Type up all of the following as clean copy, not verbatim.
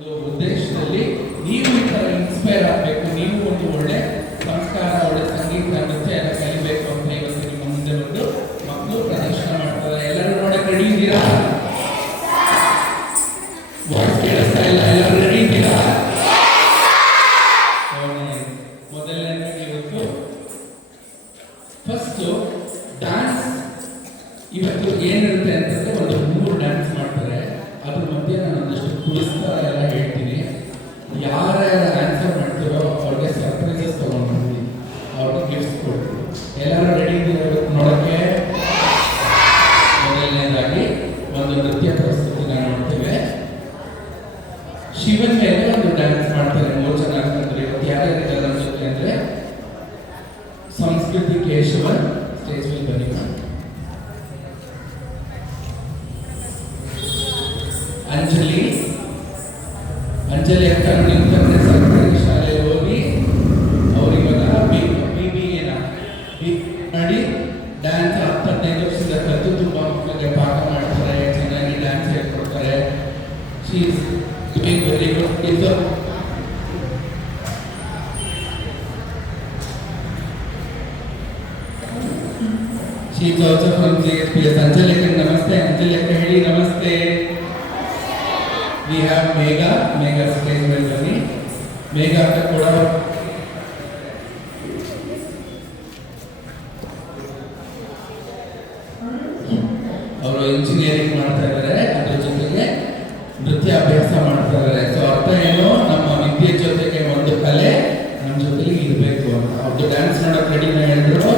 ಒಂದು ಉದ್ದೇಶದಲ್ಲಿ ನೀವು ಈ ಥರ ಇನ್ಸ್ಪೈರ್ ಆಗಬೇಕು, ನೀವು ಒಂದು ಒಳ್ಳೆ ಸಂಸ್ಕಾರ, ಒಳ್ಳೆ ಸಂಗೀತ, ನೃತ್ಯ ಎಲ್ಲ ಕಲಿಬೇಕು ಅಂತ ಇವತ್ತು ನಿಮ್ಮ ಮುಂದೆ ಒಂದು ಮಕ್ಕಳು ಪ್ರದರ್ಶನ ಮಾಡ್ತಾರೆ. ಎಲ್ಲರೂ ನೋಡಕ್ಕೆ ರೆಡಿ ಇದ್ದೀರಾ? ವಾಯ್ಸ್ ಕೇಳಿಸ್ತಾ ಇಲ್ಲ, ಎಲ್ಲರೂ ರೆಡಿ ಇದ್ದೀರಾ? ಮೊದಲನೇದಾಗಿ ಇವತ್ತು ಫಸ್ಟ್ ಡ್ಯಾನ್ಸ್ ಇವತ್ತು ಏನಿರುತ್ತೆ ಅಂತಂದ್ರೆ ಒಂದು 3 ಡ್ಯಾನ್ಸ್ ಮಾಡ್ತಾರೆ. ಅದ್ರ ಮಧ್ಯೆ ನಾನು ಒಂದಷ್ಟು ಕುಡಿಸ್ತಾ ಎಲ್ಲ ಹೇಳ್ತೀನಿ. ಯಾರ್ಯಾರು ಆನ್ಸರ್ ಮಾಡ್ತೀರೋ ಅವ್ರಿಗೆ ಸರ್ಪ್ರೈಸಸ್ ತಗೊಂಡ್ಬರ್ತೀನಿ, ಅವ್ರಿಗೆ ಗಿಫ್ಟ್ಸ್ ಕೊಡ್ತೀನಿ. ಎಲ್ಲರೂ ರೆಡಿ ಇದ್ದೀರಾ ನೋಡೋಕ್ಕೆ? ಮೊದಲನೇದಾಗಿ ಒಂದು ನೃತ್ಯ ಪ್ರಸ್ತುತಿನ ನೋಡ್ತೇವೆ. ಶಿವನ್ ಮೇಲೆ ಒಂದು ಡ್ಯಾನ್ಸ್ ಮಾಡ್ತಾರೆ 3 ಜನ ಆಗ್ತಂದ್ರೆ. ಇವತ್ತು ಯಾರ್ಯಾರಿದ್ದಾರೆ ನಮ್ಮ ಜೊತೆ ಅಂದ್ರೆ ಸಂಸ್ಕೃತಿ ಕೇಶವನ್ ಸ್ಟೇಜ್ ಮೇಲೆ ಬನ್ನಿ. ಅಂಜಲಿ ಅಂತ ನಿಂತಂದ್ರೆ ಸರ್ಕಾರಿ ಶಾಲೆಯಲ್ಲಿ ಹೋಗಿ ಅವ್ರಿವಾಗ ಮಾಡಿ ಡ್ಯಾನ್ಸ್ 10-15 ವರ್ಷದ ಕಲಿತು ತುಂಬಾ ಮಕ್ಕಳಿಗೆ ಪಾಠ ಮಾಡ್ತಾರೆ, ಚೆನ್ನಾಗಿ ಡ್ಯಾನ್ಸ್ ಹೇಳ್ಕೊಡ್ತಾರೆ. She is doing very good. She is also from JSPS. Anjali ಅಕ್ಕ ನಮಸ್ತೆ. ಅಂಜಲಿ ಅಕ್ಕ ಹೇಳಿ ನಮಸ್ತೆ. We have Megha stage ಮೇಲೆ ಬನ್ನಿ. ಮೇಘಾ ಅಂತ ಕೂಡ ಅವರು ಇಂಜಿನಿಯರಿಂಗ್ ಮಾಡ್ತಾ ಇದ್ದಾರೆ, ಅದ್ರ ಜೊತೆಗೆ ನೃತ್ಯ ಅಭ್ಯಾಸ ಮಾಡ್ತಾ ಇದ್ದಾರೆ. ಸೊ ಅರ್ಥ ಏನು, ನಮ್ಮ ವಿದ್ಯೆ ಜೊತೆಗೆ ಒಂದು ಕಲೆ ನಮ್ಮ ಜೊತೆಗೆ ಇರಬೇಕು ಅಂತ. ಅವ್ರದ್ದು ಡ್ಯಾನ್ಸ್ ಮಾಡೋಕೆ ರೆಡಿನ ಹೇಳಿದ್ರು.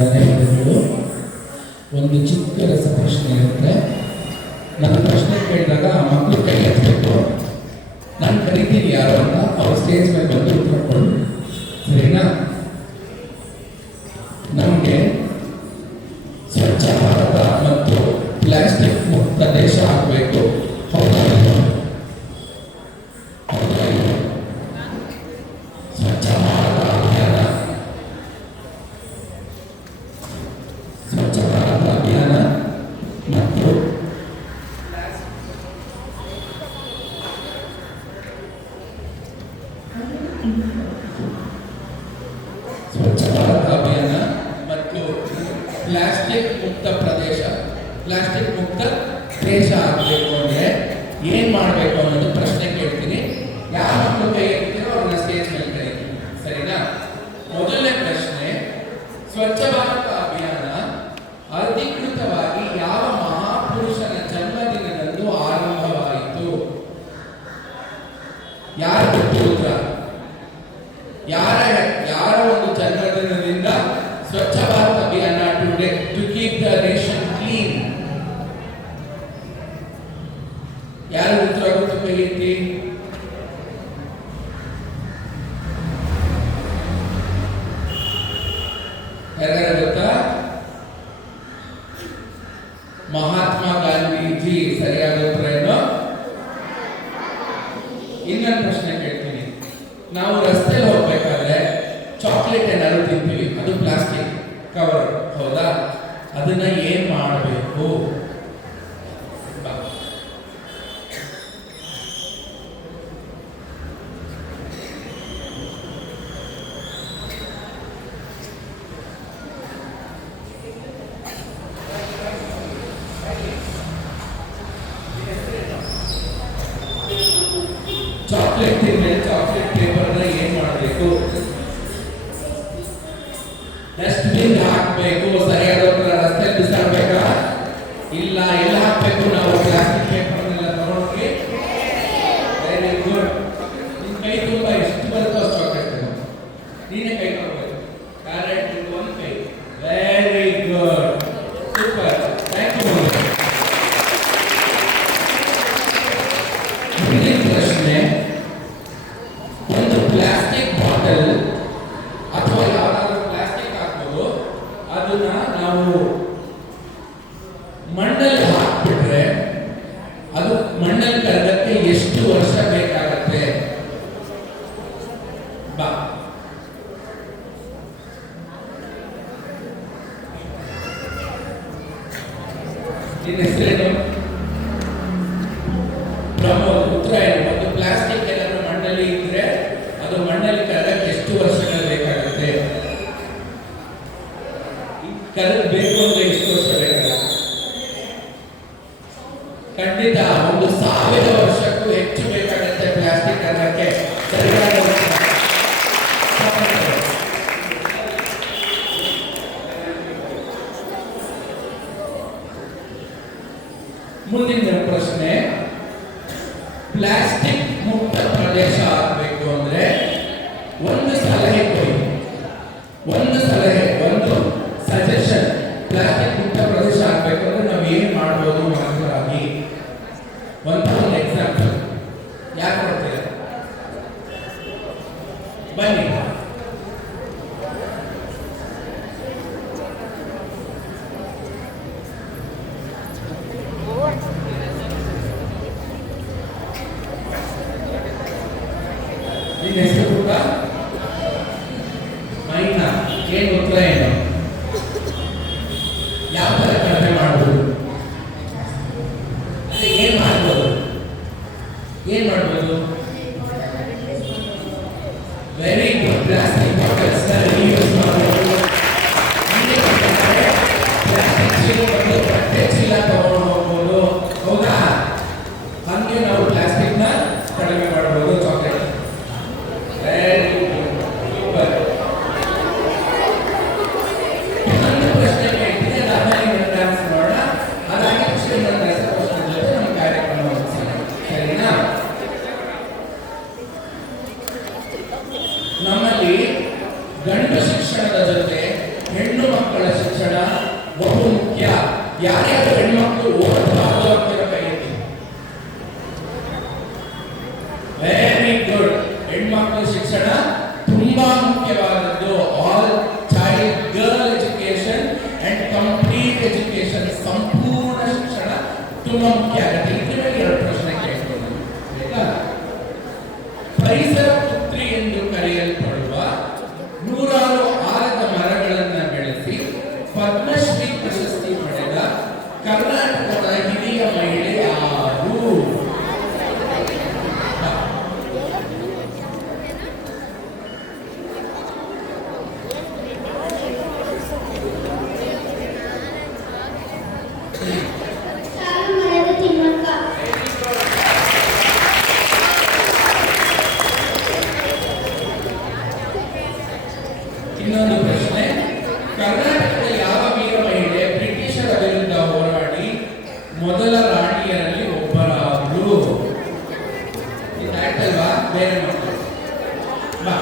ಧನ್ಯವಾದಗಳು. ಒಂದು ಚಿಕ್ಕ ರಸಪ್ರಶ್ನೆ ಇರುತ್ತೆ. ನನ್ನ ಪ್ರಶ್ನೆ ಕೇಳಿದಾಗ ಆ ಮಕ್ಕಳು ಕೈ ಎತ್ತಬೇಕು. ನಾನು ಕರಿತೀನಿ ಯಾರು ಅಂತ, ಅವ್ರು ಸ್ಟೇಜ್ ಮೇಲೆ ಬಂದು ಉತ್ತರ ಕೊಡು. ಸರಿನಾ? ನಮಗೆ ಸ್ವಚ್ಛ ಭಾರತ ಮತ್ತು ಪ್ಲಾಸ್ಟಿಕ್ ಮುಕ್ತ ದೇಶ ಆಗಬೇಕು. ಹೌದಾ? ಸ್ವಚ್ಛ ಭಾರತ ಅಭಿಯಾನ, ಸ್ವಚ್ಛ ಭಾರತ ಅಭಿಯಾನ ಮತ್ತು ಸ್ವಚ್ಛ ಭಾರತ ಅಭಿಯಾನ ಮತ್ತು ಪ್ಲಾಸ್ಟಿಕ್ ಮುಕ್ತ ಪ್ರದೇಶ, ಪ್ಲಾಸ್ಟಿಕ್ ಮುಕ್ತ ದೇಶ ಆಗಬೇಕು ಅಂದ್ರೆ ಏನ್ ಮಾಡಬೇಕು ಅನ್ನೋದು ಪ್ರಶ್ನೆ ಕೇಳ್ತೀನಿ. ಯಾವ ಮಕ್ಕಳು ಕೈ ಎತ್ತಿರೋ ಅವ್ರನ್ನ ಸ್ಟೇಜ್ ಮೇಲೆ ಕರೀತೀನಿ. ಸರಿನಾ? ಮೊದಲನೇ ಪ್ರಶ್ನೆ, ಸ್ವಚ್ಛ ಭಾರತ ಅಭಿಯಾನ ಅಧಿಕೃತವಾಗಿ ಯಾವ ಮಹಾಪುರುಷನ ಜನ್ಮದಿನದಂದು ಆರಂಭವಾಯಿತು? ಯಾರ ಉತ್ತರ? ಯಾರ ಒಂದು ಜನ್ಮದಿನದಿಂದ Swachh Bharat Abhiyan to keep the nation clean? ಯಾರು ಉತ್ತರ ಗೊತ್ತು? ಕೈ ಯಾರ್ಯಾರ ಗೊತ್ತಾ? ಮಹಾತ್ಮ ಗಾಂಧೀಜಿ. ಸರಿಯಾದ ಉತ್ತರ ಏನು? ಇನ್ನೊಂದು ಪ್ರಶ್ನೆ ಕೇಳ್ತೀನಿ. ನಾವು ರಸ್ತೆಯಲ್ಲಿ ಹೋಗ್ಬೇಕಾದ್ರೆ ಚಾಕ್ಲೇಟ್ ಏನಾದ್ರು ತಿಂತೀವಿ, ಅದು ಪ್ಲಾಸ್ಟಿಕ್ ಕವರ್, ಹೌದಾ? ಅದನ್ನ ಏನ್ ಮಾಡಬೇಕು? ಚಾಕ್ಲೇಟ್ ತಿಂದ್ರೆ ಚಾಕ್ಲೇಟ್ ಪೇಪರ್ನ ಏನ್ ಮಾಡಬೇಕು? ಡಸ್ಟ್ಬಿನ್ ಹಾಕ್ಬೇಕು. ಸರಿಯಾದ ಉತ್ತರ. ರಸ್ತೆ ಬಿಸಾಡ್ಬೇಕಾ? ಇಲ್ಲ. ಎಲ್ಲ ಹಾಕ್ಬೇಕು ನಾವು ಪ್ಲಾಸ್ಟಿಕ್ ಪೇಪರ್ನೆಲ್ಲ ತಗೊಂಡ್ರಿ. Very good. ನಿನ್ ಕೈ ತುಂಬಾ ಎಷ್ಟು ಬರುತ್ತೋ ಅಷ್ಟು ಚಾಕ್ಲೇಟ್ ನೀನೇ ಕೈ ತಗೋಬೇಕು. ಕ್ಯಾರೆಟ್ ಒಂದು ಕೈ. Very good, super, thank you. ಪ್ರಶ್ನೆ, ಒಂದು ಪ್ಲಾಸ್ಟಿಕ್ ಬಾಟಲ್ ಅಥವಾ ಯಾವ್ದಾದ್ರು ಪ್ಲಾಸ್ಟಿಕ್ ಹಾಕ್ಬೋದು, ಅದನ್ನ ನಾವು ಮಣ್ಣಲ್ಲಿ ಹಾಕ್ಬಿಟ್ರೆ ಅದು ಮಣ್ಣಲ್ಲಿ ಕರಗಕ್ಕೆ ಎಷ್ಟು ವರ್ಷ ಬೇಕಾಗತ್ತೆ? ಬಾ. ನಿನ್ನ ಹೆಸರೇನು? ಪ್ರಮೋದ್. ಉತ್ತರ ಏನು? ಒಂದು ಪ್ಲಾಸ್ಟಿಕ್ ಏನಾದ್ರು ಮಣ್ಣಲ್ಲಿ ಇದ್ರೆ ಅದು ಮಣ್ಣಲ್ಲಿ ಕರಗಕ್ಕೆ ಎಷ್ಟು ವರ್ಷಗಳು ಬೇಕಾಗುತ್ತೆ? ಕರಗಬೇಕು ಅಂದ್ರೆ ಎಷ್ಟು ವರ್ಷ ಬೇಕಾಗುತ್ತೆ? ಖಂಡಿತ 1000 ವರ್ಷಕ್ಕೂ ಹೆಚ್ಚು ಬೇಕಾಗುತ್ತೆ ಪ್ಲಾಸ್ಟಿಕ್ ಕರಗಕ್ಕೆ. ಸರಿಯಾದ ಉತ್ತರ. ಏನು ಉತ್ತರ ಏನು? ಯಾವ ಥರ ಕಡಿಮೆ ಮಾಡ್ಬೋದು? ಅದೇ ಏನು ಮಾಡ್ಬೋದು? ಏನು ಮಾಡ್ಬೋದು? Very good. Plastic bottles reuse ಮಾಡಬಹುದು. ಪ್ಲಾಸ್ಟಿಕ್ ಚೀಲ ಬಂದು ಬಟ್ಟೆ ಚೀಲ ತಗೊಂಡು ಹೋಗ್ಬೋದು. ಹೌದಾ? ಹಂಗೆ ನಾವು ಪ್ಲಾಸ್ಟಿಕ್ನ ಕಡಿಮೆ ಮಾಡ್ಬೋದು. Chocolate very good, super. ಇನ್ನೊಂದು ಪ್ರಶ್ನೆ ಕೇಳ್ತೀನಿ, ಅದಾದ್ಮೇಲೆ ಡ್ಯಾನ್ಸ್ ಮಾಡೋಣ. ಅದಾಗಿ ಇನ್ನೊಂದು ರಸಪ್ರಶ್ನೆ ಜೊತೆ ನಮ್ಮ ಕಾರ್ಯಕ್ರಮ ಮುಗಿಸೋಣ. ಸರಿನಾ? ನಮ್ಮಲ್ಲಿ ಗಂಡು ಶಿಕ್ಷಣದ ಜೊತೆ ಹೆಣ್ಣು ಮಕ್ಕಳ ಶಿಕ್ಷಣ ಬಹು ಮುಖ್ಯ. ಯಾರ್ಯಾರು ಹೆಣ್ಮಕ್ಳು ಓದಬಾರದು ಅಂತಿರೋ ಕೈ ಎತ್ತಿ. Very good. ಹೆಣ್ಮಕ್ಳ ಶಿಕ್ಷಣ ತುಂಬಾ ಮುಖ್ಯವಾದದ್ದು. All child girl education and complete education, ಸಂಪೂರ್ಣ ಶಿಕ್ಷಣ ತುಂಬಾ ಮುಖ್ಯ ಆಗುತ್ತೆ. ಇದ್ರ ಮೇಲೆ ಎರಡು ಪ್ರಶ್ನೆ ಕೇಳ್ಕೊಂಡು ಆಯ್ತಾ? ಪರಿಸರ ಪುತ್ರಿ ಎಂದು ಕರೆಯಲ್ಪಡುವ ನೂರಾರು ಆಲದ ಮರಗಳನ್ನು ಬೆಳೆಸಿ ಪದ್ಮಶ್ರೀ ಪ್ರಶಸ್ತಿ ಪಡೆದ ಕರ್ನಾಟಕದ ಹಿರಿಯ ಮಹಿಳೆ ಯಾರು? ಇನ್ನೊಂದು ಪ್ರಶ್ನೆ, ಕರ್ನಾಟಕದ ಯಾವ ವೀರ ಮಹಿಳೆ ಬ್ರಿಟಿಷರ ವಿರುದ್ಧ ಹೋರಾಡಿ ಮೊದಲ ರಾಣಿಯರಲ್ಲಿ ಒಬ್ಬರಾದರು? ಇದಾಯ್ತಲ್ವಾ? ಬೇರೆ ಮಕ್ಕಳು ಬಾ.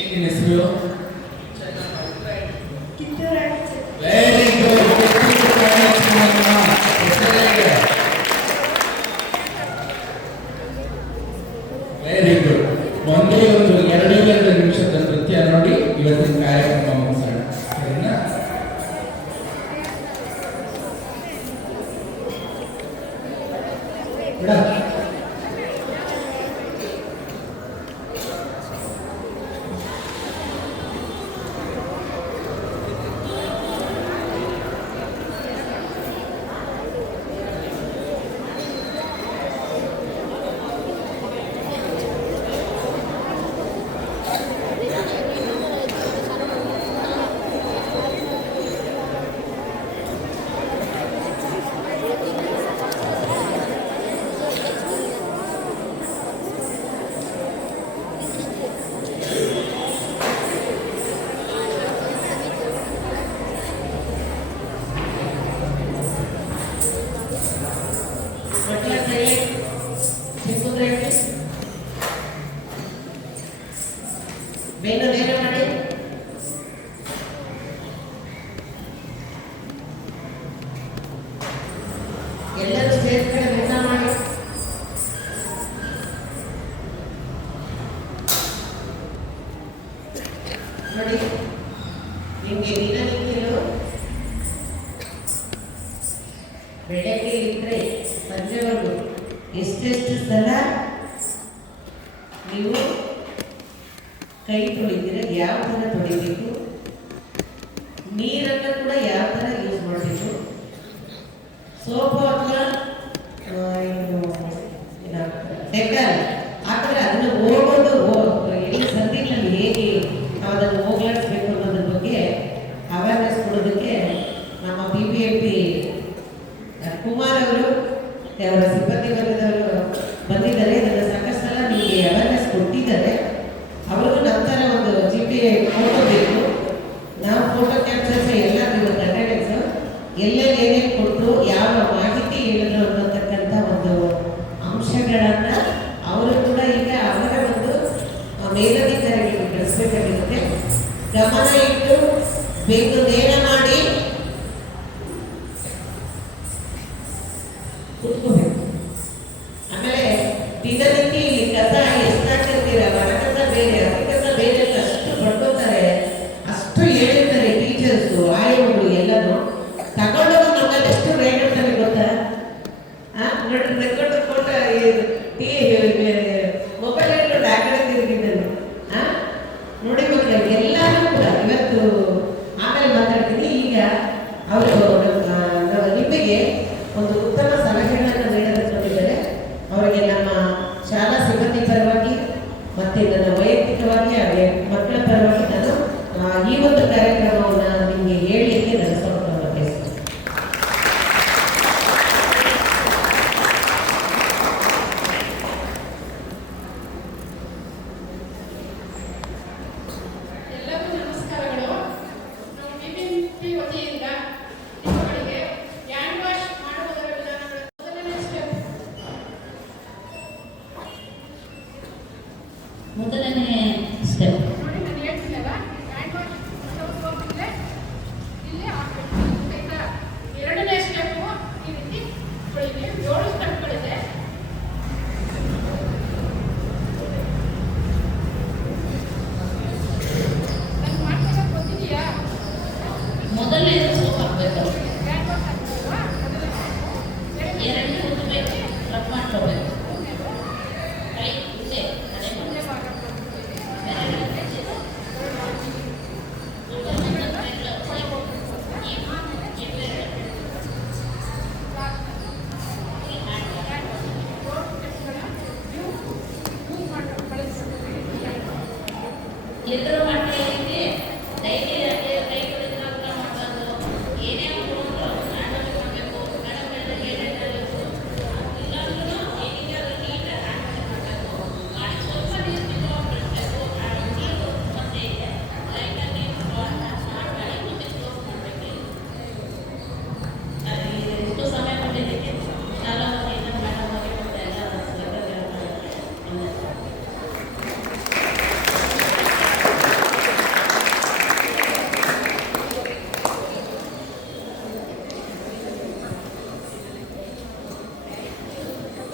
ಏನಿನ ಹೆಸರು? Very good. Very good. ಒಂದೇ ಒಂದು ಎರಡೇ 2 ನಿಮಿಷದ ನೃತ್ಯ ನೋಡಿ ಇವತ್ತಿನ ಕಾರ್ಯಕ್ರಮ ಮುಗಿಸೋಣ. ಸರಿನಾ? ಬೆನ್ನು ನೇರ ಮಾಡಿ. ಎಲ್ಲರೂ ಸ್ಟೇಜ್ ಕಡೆ ಬೆನ್ನ ಮಾಡಿ. ನೋಡಿ, ನಿಮಗೆ ದಿನನಿತ್ಯಗಳು ಬೆಳಗ್ಗೆ ಇದ್ರೆ ಸಂಜೆವರೆಗೂ ಎಷ್ಟೆಷ್ಟು ಸಲ ನೀವು ಕೈ ತೊಳಿತೀರ, ಯಾವ ಥರ ತೊಳಿಬೇಕು, ನೀರನ್ನು ಕೂಡ ಯಾವ ಥರ ಯೂಸ್ ಮಾಡಬೇಕು, ಸೋಪು ಅಥವಾ ಡೆಟಾಲ್ ಹಾಕಿದ್ರೆ ಅದನ್ನು ಹೋಗೋದು ಎಲ್ಲಿ ಸಂದಿನಲ್ಲಿ ಹೇಗೆ ನಾವು ಅದನ್ನು ಹೋಗ್ಲಾಡಿಸ್ಬೇಕು ಅನ್ನೋದ್ರ ಬಗ್ಗೆ ಅವೇರ್ನೆಸ್ ಕೊಡೋದಕ್ಕೆ ನಮ್ಮ BBMP ಕುಮಾರ್ ಅವರು ಅವರ ಸಿಬ್ಬಂದಿ ವರ್ಗದವರು ಬಂದಿದ್ದಾರೆ. ಇದನ್ನು ಸಾಕಷ್ಟು ಸಲ ನಿಮಗೆ ಅವೇರ್ನೆಸ್ ಕೊಟ್ಟಿದ್ದಾರೆ. ಅವ್ರಿಗೂ ನಂತರ ಒಂದು GPA ಫೋಟೋ ಬೇಕು. ನಾವು ಫೋಟೋ ಕ್ಯಾಪ್ಚರ್ಸ್ ಎಲ್ಲ ಇವತ್ತು ಅಟೆಂಡೆನ್ಸ್ ಎಲ್ಲೆಲ್ಲಿ ಏನೇನು ಕೊಟ್ಟರು, ಯಾವ ಮಾಹಿತಿ ಹೇಳಿದ್ರು ಅನ್ನತಕ್ಕಂಥ ಒಂದು ಅಂಶಗಳನ್ನು ಅವರು ಕೂಡ ಈಗ ಅವರ ಒಂದು ಮೇಲಧಿಕಾರಿಗಳಿಗೆ ಕಳಿಸ್ಬೇಕಾಗಿರುತ್ತೆ. ಗಮನ ಇಟ್ಟು ಬೆನ್ನು ನೇರ ಮಾಡಿ ಕುತ್ಕೋಬೇಕು. ಆಮೇಲೆ ದಿನನಿತ್ಯ ಇಲ್ಲಿ ಕಸ ಎಷ್ಟಾಗ್ತಿರ್ತೀರ, ಹೊರಕಸ ಬೇರೆ ಹಸಿಕಸ ಬೇರೆ ಅಂತ ಅಷ್ಟು ಪಡ್ಕೋತಾರೆ, ಅಷ್ಟು ಹೇಳಿರ್ತಾರೆ ಟೀಚರ್ಸು ಆಯೋಗಳು ಎಲ್ಲನೂ ತಗೊಂಡೋಗಿ ನಮ್ಮಲ್ಲಿ ಎಷ್ಟು ರೇಟ್ ಇರ್ತಾರೆ ಗೊತ್ತಾ? ಒಂದು ಉತ್ತಮ ಸಲಹೆಗಳನ್ನು ನೀಡೋದಕ್ಕೆ ಬಂದಿದ್ದಾರೆ. ಅವರಿಗೆ ನಮ್ಮ ಶಾಲಾ ಸಿಬ್ಬಂದಿ ಪರವಾಗಿ ಮತ್ತು ನನ್ನ ವೈಯಕ್ತಿಕವಾಗಿ ಹಾಗೆ ಮಕ್ಕಳ ಪರವಾಗಿ ನಾನು ಈ ಒಂದು ಕಾರ್ಯಕ್ರಮವನ್ನು ನಿಮಗೆ ಹೇಳಲಿಕ್ಕೆ ನಾನು ಸ್ವಲ್ಪ ಬಯಸ್ತೀನಿ. ಎಲ್ಲರಿಗೂ ನಮಸ್ಕಾರಗಳು. ನಾವು ಬಿಬಿಎಂಪಿ ವತಿಯಿಂದ ನಿಮ್ಮಗಳಿಗೆ ಹ್ಯಾಂಡ್ ವಾಶ್ ಮಾಡುವುದರ ವಿಧಾನಗಳು ಮೊದಲನೇ ಸ್ಟೆಪ್ ನೋಡಿ, ನಾನು ಹೇಳ್ತೀನಲ್ಲ, ಹ್ಯಾಂಡ್ ವಾಶ್ ಹೋಗ್ತಿದ್ರೆ ಇಲ್ಲಿ ಹಾಕಬೇಕು. ಆಯ್ತಾ? ಎರಡನೇ ಸ್ಟೆಪ್ಪು ಈ ರೀತಿ ಇಟ್ಕೊಳ್ಳಿ. 7 ಸ್ಟೆಪ್ಗಳಿದೆ. ನಾನು ಮಾಡ್ತಾ ಗೊತ್ತಿದೆಯಾ? ಮೊದಲನೇ ಸೋಪ್ ಹಾಕಬೇಕು, ಹ್ಯಾಂಡ್ ವಾಶ್ ಹಾಕ್ತೀವಲ್ವಾ? ಮೊದಲನೇ ಸ್ಟೆಪ್ಪು. ಎರಡು ಉದ್ಬೇಕು ರಬ್ ಮಾಡ್ಕೋಬೇಕು, ಕೈ ಇದೆ ಅದೇ ಮುಂದೆ ಭಾಗ ಎದುರು ಮಾಡ್ತೀವಿ ಡೈಲಿ ಕೈ ಕೊಡಿದ್ರೆ ಮಾಡ್ಬಾರ್ದು. ಏನೇ ಮಾಡಬೇಕು ಮೇಡಮ್ ಏನೇ ಮಾಡಬೇಕು ಇಲ್ಲಾಂದ್ರೂ ಏನಿದೆ ಅದು ನೀಟಾಗಿ ಮಾಡಬೇಕು. ಮಾಡಿ ಸ್ವಲ್ಪ ನೀರು ಬಿಟ್ಕೊಳ್ಬೇಕು. ನೀರು ಮತ್ತೆ ಲೈಟಾಗಿ ನೀರು ಸ್ಟಾರ್ಟ್ ಮಾಡಿ ಮುಂದೆ ಕ್ಲೋಸ್ ಮಾಡಬೇಕು. ಎಷ್ಟು ಸಮಯ ಕೊಟ್ಟಿದ್ದಕ್ಕೆ ಶಾಲಾ ವತಿಯಿಂದ ಮೇಡಮ್ ಅವರಿಗೆ ಮತ್ತು ಎಲ್ಲ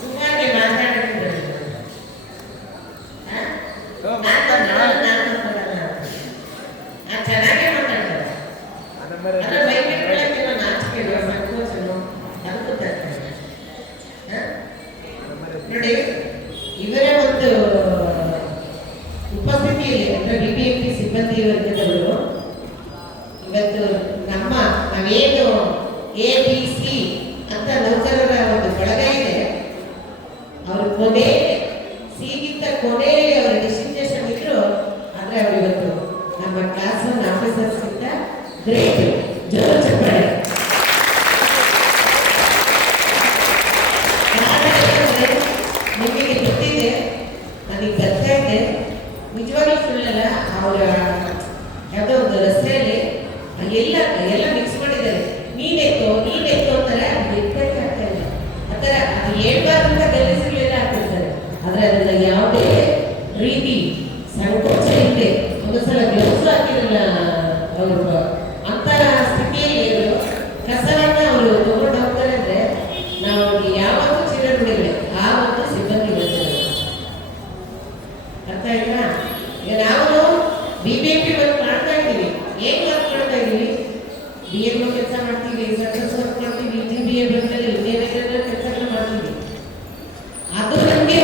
ಸುಮಾರು ಮಾತಾಡಿದ್ರೆ ಚೆನ್ನಾಗೇ ಮಾತಾಡ್ತಾರೆ. ಅದರ ವೈದ್ಯರುಗಳಕ್ಕೆ ನಾಚಿಕೆನೋ ಸಂಕೋಚನೋ ಅದು ಗೊತ್ತಾಗ್ತದೆ. ನೋಡಿ, ಇವರ ಒಂದು ಉಪಸ್ಥಿತಿಯಲ್ಲಿ ಅಂದರೆ ಬಿಬಿಎಂಪಿ ಸಿಬ್ಬಂದಿ ವರ್ಗದವರು ಇವತ್ತು ನಾವೇನು ABC ಅಂತ ನೌಕರರ ಒಂದು ಬಳಗ ಇದೆ, ಅವ್ರ ಕೊನೆ ಸಿಗಿಂತ ಕೊನೆ ಅವರ ಡಿಸಿಗ್ನೇಷನ್ ಇದ್ರು. ಆದರೆ ಅವರು ಇವತ್ತು ನಮ್ಮ ಕ್ಲಾಸ್ 1 ಆಫೀಸರ್ಸ್ಗಿಂತ ಗ್ರೇಟ್. ಜೋರು ಚಪ್ಪಾಳೆ. ನಿಮಗೆ ಗೊತ್ತಿದೆ, ನನಗೆ ಬರ್ತಾ ಇದೆ, ನಿಜವಾಗ್ಲೂ ಸುಳ್ಳಲ್ಲ. ಅವರ ಯಾವುದೋ ಒಂದು ರಸ್ತೆಯಲ್ಲಿ ಎಲ್ಲ ಮಿಕ್ಸ್ ಮಾಡಿದ್ದಾರೆ. ನೀನೆತ್ತೋ ಅಂತಾರೆ, ಅದು ಎತ್ತಕ್ಕೆ ಆಗ್ತಾ ಇಲ್ಲ. ಆ ಥರ ಅದು ಹೇಳ್ಬಾರ್ದು ಅಂತ ಗಲ್ಲಿಸಿರ್ಲಿಲ್ಲ ಹಾಕಿರ್ತಾರೆ. ಆದರೆ ಅದನ್ನ ಯಾವುದೇ ರೀತಿ ಸಂಕೋಚ ಇಲ್ಲದೆ ಒಂದೊಂದ್ಸಲ ಗ್ಲೌಸ್ ಹಾಕಿರಲ್ಲ ಅವರು. ಅಂತಹ ಸ್ಥಿತಿಯಲ್ಲಿ ಅವರು ಕಸವನ್ನ ಅವರು ತಗೊಂಡು ಹೋಗ್ತಾರೆ. ಅಂದರೆ ನಾವು ಯಾವತ್ತೂ ಚಿರಋಣಿಗಳೇ ಆ ಒಂದು ಸಿಬ್ಬಂದಿ ಬಳಸಿದ್ದಾರೆ. ಅರ್ಥ ಆಯ್ತಾ? ಈಗ ನಾವು ಬಿಬಿಎಂಪಿ ವರ್ಕ್ ಮಾಡ್ತಾ ಇದ್ದೀವಿ. ಏನು ವರ್ಕ್ ಮಾಡ್ತಾ ಇದ್ದೀವಿ? BMO ಕೆಲಸ ಮಾಡ್ತೀವಿ, ಸರ್ಕಸ್ ವರ್ಕ್ ಮಾಡ್ತೀವಿ, GBA ಬಂದಲ್ಲಿ ಬೇರೆ ಕೆಲಸಗಳು ಮಾಡ್ತೀವಿ. ಅದು ನಮಗೆ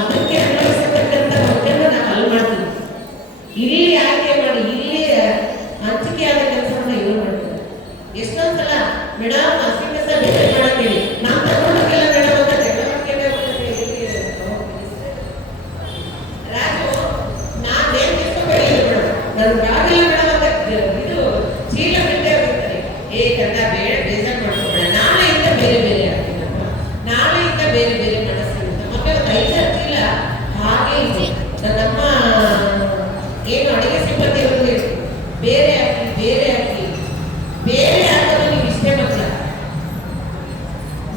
ಅದಕ್ಕೆ ಅನ್ವಯಿಸತಕ್ಕಂಥ ವರ್ಕನ್ನು ನಾವು ಅಲ್ಲಿ ಮಾಡ್ತೀವಿ. ಇಲ್ಲಿ ಆಯ್ಕೆ ಮಾಡಿ ಇಲ್ಲಿ ಹಂಚಿಕೆ ಆದ ಕೆಲಸವನ್ನು ಇವರು ಮಾಡ್ತಾರೆ. ಎಷ್ಟೊಂದು ಸಲ ಮೇಡಮ್ ಅಸಿಂಗಸ ಬೇರೆ ಮಾಡಕ್ಕೇಳಿ ನಾವು ತಗೊಂಡಕ್ಕೆಲ್ಲ ಮೇಡಮ್ ಅಂತ ರಾಜು ನಾನು ಏನು ತಿಳ್ಕೊಬೇಡಿ ಮೇಡಮ್, ನನ್ನ ಬಾಗಿಲ್ಲ ಮೇಡಮ್ ಅಂತ ಇದು ಚೀಲ ಬಿಟ್ಟೆ ಹೋಗ್ತಾರೆ. ಕಣ್ಣ ಬೇಡ ಬೇಜಾರು ಮಾಡ್ಕೊಬೇಡ, ನಾಳೆಯಿಂದ ಬೇರೆ ಬೇರೆ ಆಗ್ತೀನಪ್ಪ, ನಾಳೆಯಿಂದ ಬೇರೆ ಬೇರೆ ಮಾಡಿಸ್ತೀನಿ ಅಂತ. ಮತ್ತೆ ಒಂದು 5 ಹಚ್ಚಿಲ್ಲ ಹಾಗೆ ಇದೆ. ನನ್ನಮ್ಮ ಏನು ಅಡುಗೆ ಸಿಬ್ಬಂದಿ ಅವ್ರಿಗೆ ಬೇರೆ ಹಾಕಿ ಬೇರೆ ಹಾಕೋದು ನೀವು ಇಷ್ಟೇ ಮಾತ್ರ.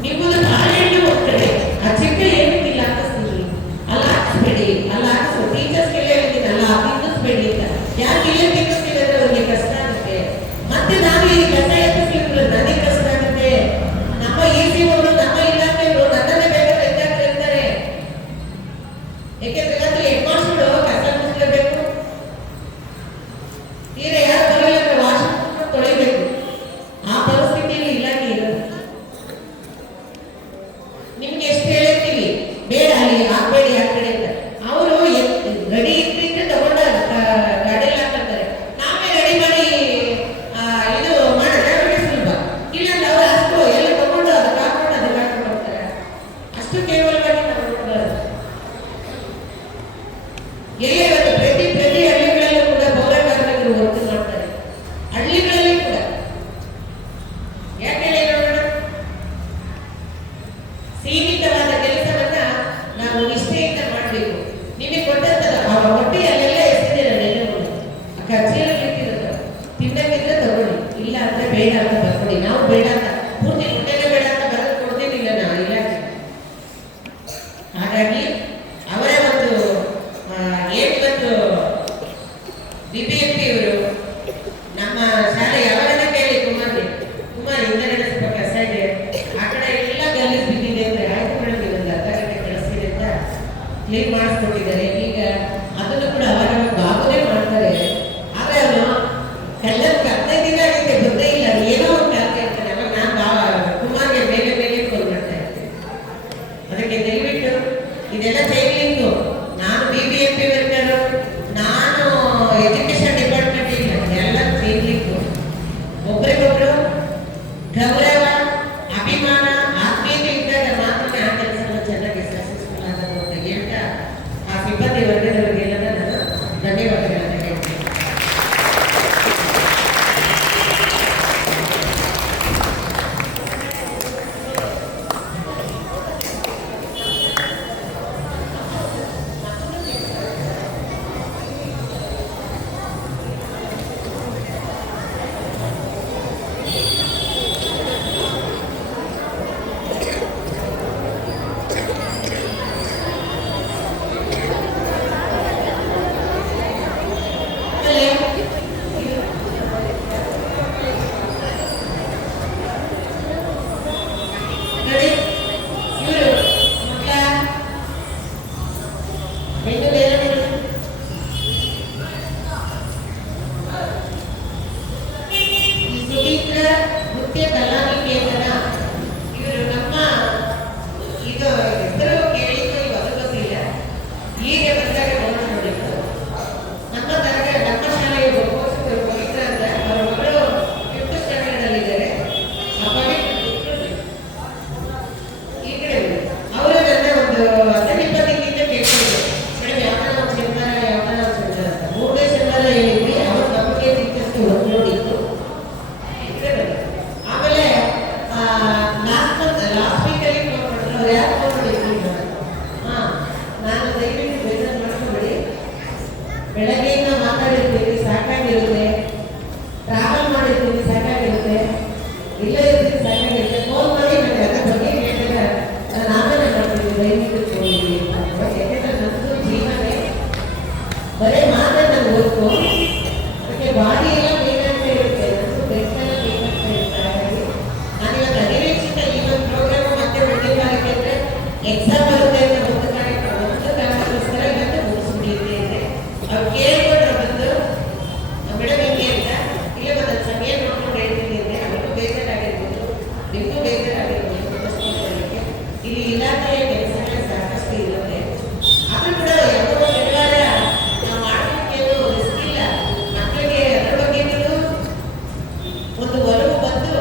ನಿಮ್ಮದು ಬಾಳೆಹಣ್ಣು ಹೋಗ್ತದೆ, ಆ ಚಿಕ್ಕ ಏನಿಲ್ಲ ಹಾಕಿಸ್ತೀವಿ, ಅಲ್ಲ ಹಾಕಿಸ್ಬೇಡಿ, ಅಲ್ಲ ಹಾಕಿಸ್ ಟೀಚರ್ಸ್ಗೆಲ್ಲ ಹೇಳ್ತೀನಿ, ಅಲ್ಲ ತಿನ್ನಿಸ್ಬೇಡಿ ಅಂತ. ಯಾಕೆ ಇಲ್ಲೇ ತಿನ್ನಿಸ್ತೀವಿ ಅಂದ್ರೆ ಅವ್ರಿಗೆ ಕಷ್ಟ ಆಗುತ್ತೆ. ಮತ್ತೆ ನಾವು ಈ ಕಸ ಎತ್ತಿಸ್ಲಿಕ್ಕೆ ನನಗೆ ಕಷ್ಟ ಆಗುತ್ತೆ. ನಮ್ಮ ECO ನಮ್ಮ ಇಲಾಖೆಯವರು ನನ್ನನ್ನೇ ಬೇಕಾದ್ರೆ ಹೇಳ್ತಾರೆ. ಯಾಕೆಂದ್ರೆ ಇವತ್ತು ಹೆಡ್ ಮಾಸ್ಟರ್ ಕಸ ಮುಗಿಸ್ಲೇಬೇಕು, ತೀರ ಯಾರು ಬರಲಿಲ್ಲ ವಾಶ್ ತೊಳಿಬೇಕು. ಆ ಪರಿಸ್ಥಿತಿಯಲ್ಲಿ ಇಲಾಖೆ ಇರೋದು. ನಿಮ್ಗೆ ಎಷ್ಟು ಹೇಳಿರ್ತೀವಿ ಬೇಡ ಅಲ್ಲಿ ಹಾಕ್ಬೇಡಿ ಆ ಕಡೆ ಅಂತ. ಅವರು ರೆಡಿ ಇಟ್ಟಿಟ್ಟು ತಗೊಂಡ ಗಾಡಿಯಲ್ಲಿ ಹಾಕ್ತಾರೆ. ನಾವೇ ರೆಡಿ ಮಾಡಿ ಇದು ಮಾಡೋಣ ಸುಲಭ. ಇಲ್ಲ ಅವ್ರು ಅಷ್ಟು ಎಲ್ಲ ತಗೊಂಡು ಸೀಮಿತವಾದ ಕೆಲಸವನ್ನ ನಾವು ನಿಷ್ಠೆಯಿಂದ ಮಾಡಬೇಕು. ನಿಮಗೆ ಕೊಟ್ಟಂತದ ಹೊಟ್ಟೆ ಅಲ್ಲೆಲ್ಲ ಎಸೆದಿಲ್ಲ ನೆನಪು ಅಕ್ಕ ಚೀಲ ಇಟ್ಟಿರೋದು ತಿನ್ನಕ್ಕಿದ್ರೆ ತಗೊಳ್ಳಿ, ಇಲ್ಲ ಅಂದ್ರೆ ಬೇಡ ಅಂತ ಬರ್ಕೊಡಿ. ನಾವು ಬೇಡ ಅಂತ ಪೂರ್ತಿ ಹೊಟ್ಟೆನೇ ಬೇಡ ಅಂತ ಬರೋದು ಕೊಡ್ತೇನಿಲ್ಲ ನಾ ಇಲಾಖೆ. ಹಾಗಾಗಿ ಅವರ ಒಂದು ಇವತ್ತು BBMP ಇವರು ನಮ್ಮ ಶಾಲೆ ಯಾವಾಗ ಕೇಳಿ ಕುಮಾರ್ ಇಂಧನ ಸ್ವಲ್ಪ ಕಸ ಇದೆ ಆ ಕಡೆ ಎಲ್ಲ ಗಲೀಜು ಬಿದ್ದಿದೆ ಅಂದ್ರೆ ಆಯ್ತು ಮೇಡಮ್ ಇನ್ನೊಂದು ಅರ್ಧ ಗಂಟೆ ಕಳಿಸ್ತೀನಿ ಅಂತ ಕ್ಲೀನ್ ಮಾಡಿಸ್ಕೊಟ್ಟಿದ್ದಾರೆ. ಈಗ ಅದನ್ನು ಕೂಡ ಅವಾಗ ಬಾಬುನೇ ಮಾಡ್ತಾರೆ. ಆದ್ರೆ ಅವನು ಕಲ್ಲಕ್ಕೆ 15 ದಿನ ಆಗಿದೆ ಗೊತ್ತೇ ಇಲ್ಲ, ಏನೋ ಒಂದು ಕಾರಣ ಇರ್ತಾನೆ. ಅವಾಗ ನಾನು ಕುಮಾರ್ಗೆ ಮೇಲೆ ಮೇಲೆ ಫೋನ್ ಮಾಡ್ತಾ ಇರ್ತೀನಿ. ಅದಕ್ಕೆ ದಯವಿಟ್ಟು ಇದೆಲ್ಲ ಟೈಮಿಂಗು. ನಾನು BBMP ವರ್ಕರು, ನಾನು ಎಜುಕೇಶನ್ ಡಿಪಾರ್ಟ್ಮೆಂಟ್ ಇಲ್ಲ, ಎಲ್ಲ ಟೈಮಿಂಗು. ಒಬ್ಬರಿಗೊಬ್ರು ಗೌರವ, ಅಭಿಮಾನ, ಆತ್ಮೀಯತೆ ಇದ್ದಾಗ ಮಾತ್ರ ಆ ಕೆಲಸವನ್ನು ಚೆನ್ನಾಗಿ ಸಕ್ಸಸ್ಫುಲ್ ಆಗೋದು ಅಂತ ಹೇಳ್ತಾ ಆ ಸಿಬ್ಬಂದಿ ವರ್ಗದವರಿಗೆಲ್ಲ ನಾನು ಧನ್ಯವಾದಗಳನ್ನು ಹೇಳ್ತೀನಿ. ನೋಡಿ ಇವರು ಮಕ್ಕಳ ಹೆಣ್ಣು ಬೇರೆ ಈ ಸುಮಿತ್ರ ನೃತ್ಯ ಕಲಾನಿ ಕೇಂದ್ರ ಇವರು ನಮ್ಮ ಇದು ಹೆಸರು ಕೇಳಿದ್ದು ಇವಾಗ ಗೊತ್ತಿಲ್ಲ, ಈಗ ಬಂದಾಗ ನೋಡಿದ್ದು ನಮ್ಮ ಶಾಲೆಗೆ ಒಬ್ಬರು ಪವಿತ್ರ ಅಂತ ಅವರ ಮಗಳು 5th ಸ್ಟ್ಯಾಂಡರ್ಡ್ ಅಲ್ಲಿ ಇದ್ದಾರೆ. ಈ ಕಡೆ ಅವರು ನನ್ನ ಒಂದು 10-20 ದಿನದಿಂದ ಕೇಳ್ತಿದ್ರು, ಮೇಡಮ್ ಯಾವ್ದಾರ ಒಂದು ಶನಿವಾರ ಯಾವ್ದಾರ ಒಂದು ಶನಿವಾರ ಅಂತ 3ನೇ ಶನಿವಾರ ಹೇಳಿದ್ವಿ. ಅವ್ರ ನಮಗೆ ಟೀಚರ್ಸ್ಗೆ ನೋಡಿತ್ತು. ಆಮೇಲೆ ಲಾಸ್ಟ್ ವೀಕಲ್ಲಿ ಫೋನ್ ಮಾಡಿದ್ರು, ಅವ್ರು ಯಾರು ಫೋನ್ ಮಾಡಿದ್ರು ನಾನು ದಯವಿಟ್ಟು ಬೇಜಾರು ಮಾಡ್ಕೊಬೇಡಿ, ಬೆಳಗ್ಗೆಯಿಂದ ಮಾತಾಡಿರ್ತೀವಿ ಸಾಕಾಗಿರುತ್ತೆ, ಟ್ರಾವೆಲ್ ಮಾಡಿರ್ತೀವಿ ಸಾಕಾಗಿರುತ್ತೆ, ಇಲ್ಲೇ ಇರ್ತೀವಿ ಸಾಕಾಗಿರುತ್ತೆ, ಫೋನ್ ಮಾಡಿ ನನಗೆ ಅದರ ಬಗ್ಗೆ ಹೇಳಿದ್ರೆ ನಾನು ಆಮೇಲೆ ಮಾಡ್ತೀನಿ, ದಯವಿಟ್ಟು ತಗೊಂಡಿದ್ದೀನಿ ಅಂತ. ಯಾಕೆಂದ್ರೆ ನನ್ನದು ಜೀವನೇ ಬರೀ ಮಾತ್ರ ನಾನು ಓದ್ಕೊ, ಅದಕ್ಕೆ ಬಾಡಿ ಎಲ್ಲ ಬೇಕಂತ ಇರುತ್ತೆ, ನನ್ನದು ಬೆಟ್ಟೆಲ್ಲ ಬೇಕಂತ ಇರುತ್ತೆ. ಹಾಗಾಗಿ ನಾನಿವಾಗ ಅನಿರೀಕ್ಷಿತ ಈ ಒಂದು ಪ್ರೋಗ್ರಾಮ್ ಮತ್ತೆ ಉಳಿದಿರಲಿಕ್ಕೆ ಅಂದರೆ ಎಕ್ಸಾಮ್ ಬರುತ್ತೆ ಅಂತ ಒಂದು ಕಾರಣಕ್ಕೋಸ್ಕರ ಇವತ್ತು ಮುಗಿಸ್ಬಿಟ್ಟಿದ್ದೇನೆ. ಅವ್ರು ಕೇಳ್ಕೊಂಡ್ರೆ ಬಂದು ಮೇಡಮ್ ಹಿಂಗೆ ಅಂತ ಇಲ್ಲ ಮತ್ತೆ ಸಮಯ ನೋಡ್ಕೊಂಡು ಹೇಳ್ತೀನಿ ಅಂದರೆ ಅವ್ರಿಗೂ ಬೇಜಾರಾಗಿರ್ಬೋದು, ನಿಮಗೂ ಬೇಜಾರಾಗಿರ್ಬೋದು. ಮುಗಿಸ್ಕೊಳ್ಳಲಿಕ್ಕೆ ಇಲ್ಲಿ ಇಲಾಖೆಯ ಕೆಲಸಗಳೇ ಸಾಕಷ್ಟು ಇರುತ್ತೆ. ಆದರೂ ಕೂಡ ಯಾವುದೋ ಶನಿವಾರ ನಾವು ಮಾಡೋದಕ್ಕೆ ರಿಸ್ಕ್ ಇಲ್ಲ. ಮಕ್ಕಳಿಗೆ ಅದರ ಬಗ್ಗೆ ಒಂದು ಒಲವು ಬಂದು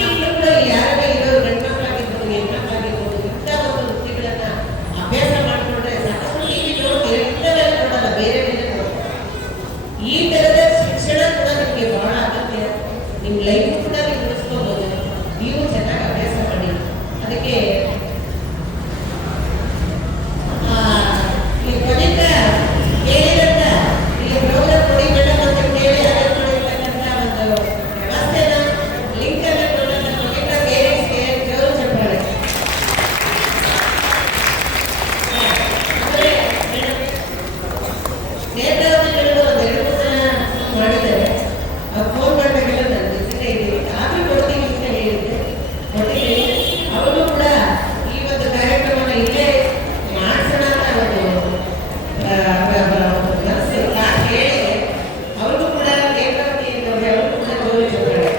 ಮಕ್ಕಳು ಕೂಡ ಯಾರಾಗ ಇರೋರು ಗಂಡು ಮಕ್ಕಳಾಗಿರ್ಬೋದು ಹೆಣ್ಮಕ್ಳಾಗಿರ್ಬೋದು ಇಂಥ ಒಂದು ವೃತ್ತಿಗಳನ್ನ ಅಭ್ಯಾಸ ಮಾಡಿಕೊಂಡ್ರೆ ಸಾಕಷ್ಟು ಟಿವಿ ನೋಡ್ತೀವಿ, ಇಂಥವೆಲ್ಲ ನೋಡಲ್ಲ, ಬೇರೆ ಬೇರೆ ನೋಡ್ತಾರೆ. ಈ ಥರದ ಶಿಕ್ಷಣ ಕೂಡ ನಿಮಗೆ ಬಹಳ ಅಗತ್ಯ. ನಿಮ್ಮ ಲೈಫ್ ಕೂಡ ನೀವು ಉಳಿಸ್ಕೋಬೋದು, ನೀವು ಚೆನ್ನಾಗಿ ಅಭ್ಯಾಸ ಮಾಡಿ. ಅದಕ್ಕೆ ಈ ಕೊನೆತ ಹೇಳಿದಂತ ಇಲ್ಲಿ ಪ್ರೋಗ್ರಾಮ್ ಕೊಡಿ ಮೇಡಮ್ ಅಂತ ಕೇಳಿ ಅರೇಂಜ್ ಮಾಡಿರ್ತಕ್ಕಂಥ ಒಂದು ವ್ಯವಸ್ಥೆನ ಲಿಂಕ್ ಅನ್ನ ಕೊಡೋಣ ಕೊನೆತ ಪೇರೆಂಟ್ಸ್ಗೆ ಜೋರು ಚಪ್ಪಾಳೆ. ಆಮೇಲೆ ನೇತ್ರಾವತಿಗಳು ಒಂದು 2 ಸಲ ಮಾಡಿದ್ದಾರೆ. ಅವ್ರು ಫೋನ್ ಮಾಡಿದಾಗೆಲ್ಲ ನಾನು ಬಿಸಿಲೇ ಇದ್ದೀನಿ, ಆದರೂ ಕೊಡ್ತೀನಿ ಅಂತ ಹೇಳಿದ್ದೆ, ಕೊಟ್ಟಿದ್ದೀನಿ. ಅವರು ಕೂಡ ಈ ಒಂದು ಕಾರ್ಯಕ್ರಮನ ಇಲ್ಲೇ ಮಾಡಿಸೋಣ ಅಂತ ಒಂದು ಮನಸ್ಸು ಲಾಸ್ಟ್ ಹೇಳಿದೆ. ಅವ್ರಿಗೂ ಕೂಡ ನೇತ್ರಾವತಿ ಅಂತವ್ರಿಗೆ ಅವ್ರಿಗೂ ಕೂಡ ಜೋರು ಚಪ್ಪಾಳೆ.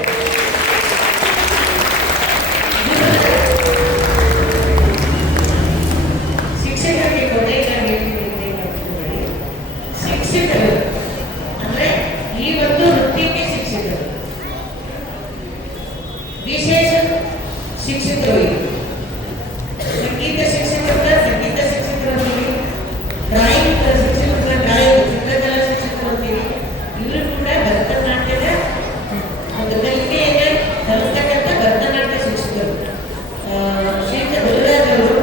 ಶಿಕ್ಷಕರಿಗೆ ಕೊನೆಯದಾಗಿ ಹೇಳ್ತೀನಿ, ಶಿಕ್ಷಕರು ಅಂದ್ರೆ ಈ ಒಂದು ವೃತ್ತಿಗೆ ಶಿಕ್ಷಕರು, ವಿಶೇಷ ಶಿಕ್ಷಕರು, ಸಂಗೀತ ಶಿಕ್ಷಕರನ್ನ ಸಂಗೀತ ಶಿಕ್ಷಕರು ಅಂತೀವಿ, ಡ್ರಾಯಿಂಗ್ ಶಿಕ್ಷಕರನ್ನ ಡ್ರಾಯಿಂಗ್, ಚಿತ್ರಕಲಾ ಶಿಕ್ಷಕರು ಅಂತೀವಿ. ಇವರು ಕೂಡ ಭರತನಾಟ್ಯದ ಒಂದು ಕಲಿಕೆಯನ್ನ ಕಲಿಸ್ತಕ್ಕಂಥ ಭರತನಾಟ್ಯ ಶಿಕ್ಷಕರು. ಶ್ರೀಯುತ ಗುರುರಾಜ್ ಅವರು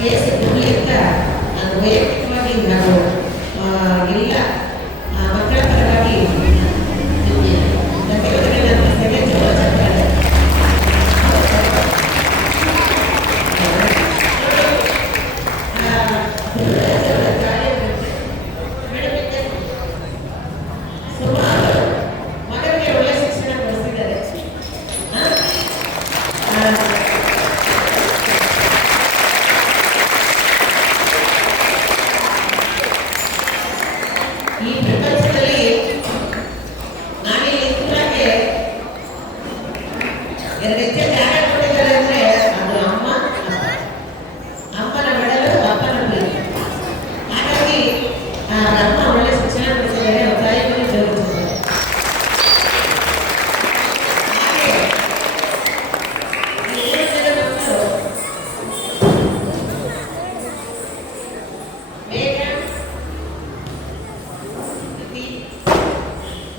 ಸ್ಪೇಸ್ ಕೊಡಲಿ ಅಂತ ನಾನು ವೈಯಕ್ತಿಕವಾಗಿ ನಾವು ಎಲ್ಲ ಮಕ್ಕಳ ಪರವಾಗಿ ಧನ್ಯವಾದಗಳನ್ನ ಅರ್ಪಿಸ್ತೇನೆ. ಜೋರಾಗಿ ಸುಮಾರು ಮಗನಿಗೆ ಒಳ್ಳೆ ಶಿಕ್ಷಣ ಕೊಡಿಸಿದ್ದಾರೆ. ಈ ಪ್ರಪಂಚದಲ್ಲಿ ನಾನಿಲ್ಲಿ ಇಬ್ಬರಿಗೆ ಎರಡು ಹೆಚ್ಚೆ ಜಾಗ ಕೊಟ್ಟಿದ್ದಾರೆ ಅಂದ್ರೆ ಅದು ಅಮ್ಮ ಅಪ್ಪ. ಅಮ್ಮನ ಬೆಳಲು ಅಪ್ಪನ ಪ್ರೀತಿ. ಹಾಗಾಗಿ ಅಮ್ಮ ಒಳ್ಳೆ ಶಿಕ್ಷಣ ಕೊಡಿಸಿದ್ದಾರೆ, ಅವ್ರ ತಾಯಿಗಳು ಜೋಡಿಸಿದ್ದಾರೆ. ಹಾಗೆ ಈ 7 ಜನ ಮಕ್ಕಳು ಬೇಗ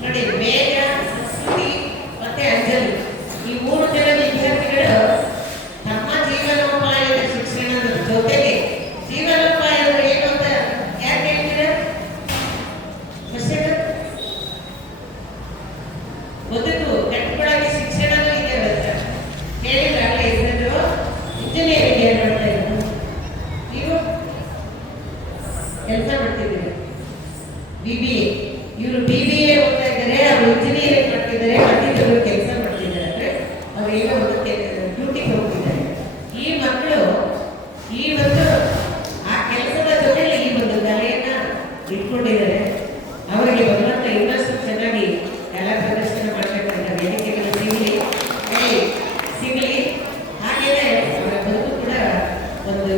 ನೋಡಿ, ವೇದ, ಸ್ತುತಿ ಮತ್ತೆ ಅಂಜಲಿ, ಈ 3 ಜನ ವಿದ್ಯಾರ್ಥಿಗಳು ತಮ್ಮ ಜೀವನೋಪಾಯದ ಶಿಕ್ಷಣದ ಜೊತೆಗೆ ಜೀವನೋಪಾಯ ಅಂದ್ರೆ ಏನು ಅಂತ ಯಾಕೆ ಹೇಳ್ತೀರಾ? ಬದುಕು ಕಟ್ಟಿಕೊಳ್ಳೋಕೆ ಶಿಕ್ಷಣನೂ ಇದೆ ಅಂತ ಹೇಳಿದ್ರಾಗಲೇ ಹೆಸರು ಇಂಜಿನಿಯರಿಂಗ್ ಏನ್ ಮಾಡ್ತಾ ಇದ್ರು, ನೀವು ಕೆಲಸ ಮಾಡ್ತಿದ್ದೀರ BBA. ಇವರು BBA ಓದ್ತಾ ಇದ್ದಾರೆ, ಅವರು ಇಂಜಿನಿಯರಿಂಗ್ ಮಾಡ್ತಿದ್ದಾರೆ, ಮತ್ತಿಬ್ಬರು ಕೆಲಸ ಮಾಡ್ತಿದ್ದಾರೆ. ಅಂದ್ರೆ ಅವ್ರು ಏನೋ ಒಂದು ಡ್ಯೂಟಿಗೆ ಹೋಗ್ತಿದ್ದಾರೆ. ಈ ಮಕ್ಕಳು ಈ ಒಂದು ಆ ಕೆಲಸದ ಜೊತೆಲಿ ಈ ಒಂದು ಕಲೆಯನ್ನ ಇಟ್ಕೊಂಡಿದ್ದಾರೆ. ಅವರಿಗೆ ಭಗವಂತ ಇನ್ನಷ್ಟು ಚೆನ್ನಾಗಿ ಕಲಾ ಪ್ರದರ್ಶನ ಮಾಡಬೇಕಂತ ವೇದಿಕೆಗಳು ಸಿಗಲಿ, ಕೈ ಸಿಗಲಿ. ಹಾಗೇನೆ ಅವರ ಬದುಕು ಕೂಡ ಒಂದು